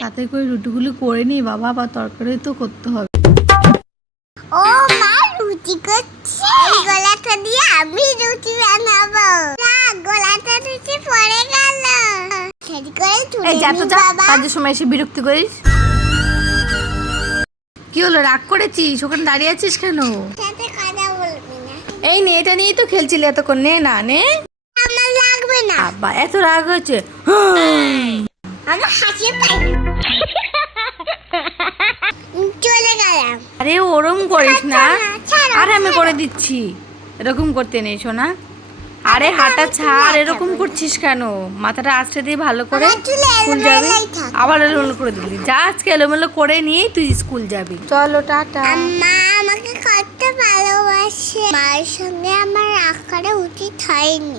তাতে করে রুটিগুলি করে নি বাবা, আবার তরকারি তো করতে হবে। ও মা রুটি করছে, এই গোলাটা দিয়ে আমি রুটি বানাবো। না গোলাটা রুটি পড়ে গেল, সেটি করে এই যা তো তুলে যা, বাবা। কাজের সময় এসে বিরক্তি করিস। কি হলো, রাগ করেছিস? ওখানে দাঁড়িয়ে আছিস কেন? সাথে কথা বলবি না, এই নে, এটা নিয়েই তো খেলছিলি এতক্ষণ, নে না নে। আমার লাগবে না, বাবা এত রাগ হয়েছে। আমার হাসি পাই। চলে গেলাম। আরে ওরম করিস না, ছাড়ো, আরে আমি করে দিচ্ছি। এরকম করতে নেই সোনা। আরে হাঁটা ছাড়, এরকম করছিস কেন? মাথাটা আঁচড়ে দিয়ে ভালো করে আমার চুলে স্কুল যাবি। এলোমেলোই থাকে। আবার এলোমেলো করে দিবি, যা আজকে এলোমেলো করে নিয়েই তুই স্কুল যাবি। চলো টাটা। মা আমাকে করতে ভালোবাসে, মায়ের সঙ্গে আমার রাগ করা উচিত হয়নি।